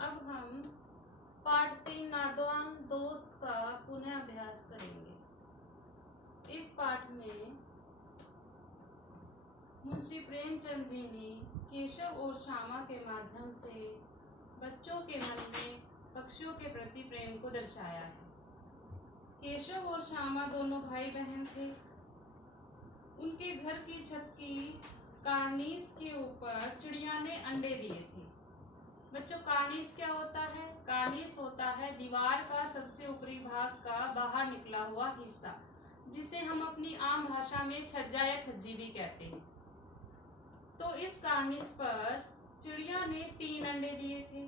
अब हम पाठ 3 नादान दोस्त का पुनः अभ्यास करेंगे। इस पाठ में मुंशी प्रेमचंद जी ने केशव और श्यामा के माध्यम से बच्चों के मन में पक्षियों के प्रति प्रेम को दर्शाया है। केशव और श्यामा दोनों भाई बहन थे। उनके घर की छत की कार्निस के ऊपर चिड़िया ने अंडे दिए थे। बच्चों, कार्निस क्या होता है? कार्निस होता है दीवार का सबसे ऊपरी भाग का बाहर निकला हुआ हिस्सा, जिसे हम अपनी आम भाषा में छज्जा या छज्जी भी कहते हैं। तो इस कार्निस पर चिड़िया ने 3 अंडे दिए थे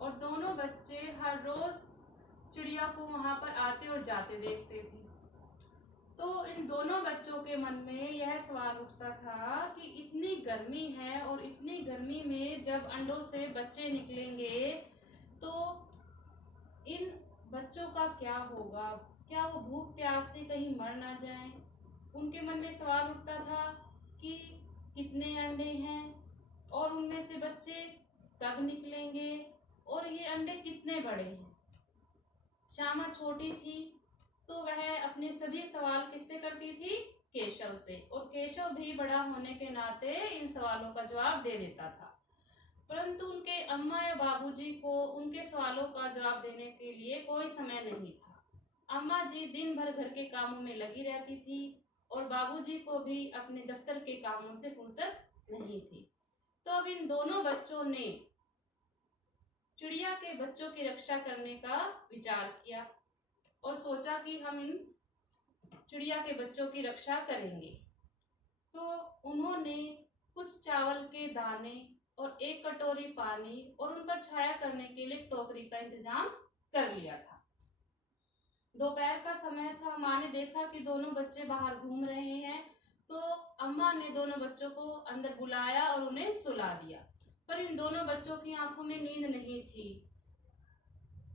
और दोनों बच्चे हर रोज चिड़िया को वहां पर आते और जाते देखते थे। तो इन दोनों बच्चों के मन में यह सवाल उठता था कि इतनी गर्मी है और इतनी गर्मी में जब अंडों से बच्चे निकलेंगे तो इन बच्चों का क्या होगा? क्या वो भूख प्यास से कहीं मर ना जाएं? उनके मन में सवाल उठता था कि कितने अंडे हैं और उनमें से बच्चे कब निकलेंगे और ये अंडे कितने बड़े हैं। श्यामा छोटी थी तो वह अपने सभी सवाल किससे करती थी? केशव से। और केशव भी बड़ा होने के नाते इन सवालों का जवाब दे देता था। परंतु उनके अम्मा या बाबूजी को उनके सवालों का जवाब देने के लिए कोई समय नहीं था। अम्मा जी दिन भर घर के कामों में लगी रहती थी और बाबूजी को भी अपने दफ्तर के कामों से फुर्सत नहीं थी। तो अब इन दोनों बच्चों ने चिड़िया के बच्चों की रक्षा करने का विचार किया और सोचा कि हम इन चिड़िया के बच्चों की रक्षा करेंगे। तो उन्होंने कुछ चावल के दाने और 1 कटोरी पानी और उन पर छाया करने के लिए टोकरी का इंतजाम कर लिया था। दोपहर का समय था। माँ ने देखा कि दोनों बच्चे बाहर घूम रहे हैं, तो अम्मा ने दोनों बच्चों को अंदर बुलाया और उन्हें सुला दिया। पर इन दोनों बच्चों की आंखों में नींद नहीं थी।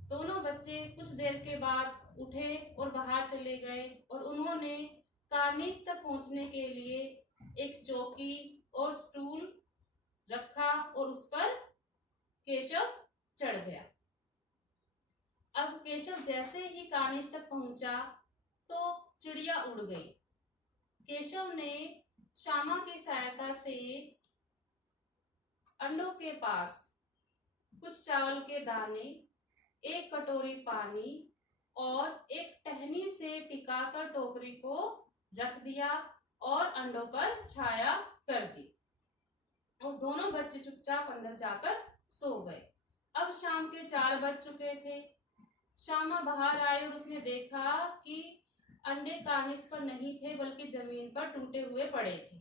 दोनों बच्चे कुछ देर के बाद उठे और बाहर चले गए और उन्होंने कार्निस तक पहुंचने के लिए एक चौकी और स्टूल रखा और उस पर केशव चढ़ गया। अब केशव जैसे ही कार्निस तक पहुंचा तो चिड़िया उड़ गई। केशव ने श्यामा की सहायता से अंडों के पास कुछ चावल के दाने, 1 कटोरी पानी और एक टहनी से टिकाकर टोकरी को रख दिया और अंडों पर छाया कर दी और दोनों बच्चे चुपचाप अंदर जाकर सो गए। अब शाम के 4 बज चुके थे। श्यामा बाहर आई और उसने देखा कि अंडे कार्निस पर नहीं थे बल्कि जमीन पर टूटे हुए पड़े थे।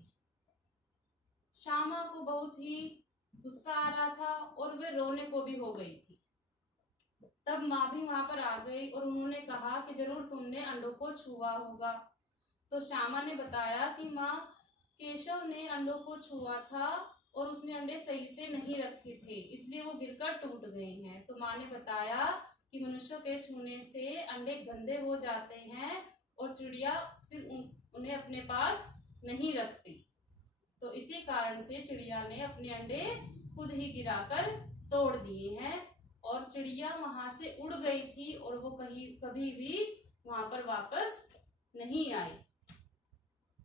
श्यामा को बहुत ही गुस्सा आ रहा था और वे रोने को भी हो गई थी। तब माँ भी वहां पर आ गई और उन्होंने कहा कि जरूर तुमने अंडों को छुआ होगा। तो श्यामा ने बताया कि माँ, केशव ने अंडों को छुआ था और उसने अंडे सही से नहीं रखे थे, इसलिए वो गिरकर टूट गए हैं। तो माँ ने बताया कि मनुष्यों के छूने से अंडे गंदे हो जाते हैं और चिड़िया फिर उन्हें अपने पास नहीं रखती। तो इसी कारण से चिड़िया ने अपने अंडे खुद ही गिराकर तोड़ दिए हैं और चिड़िया वहां से उड़ गई थी और वो कभी भी वहां पर वापस नहीं आई।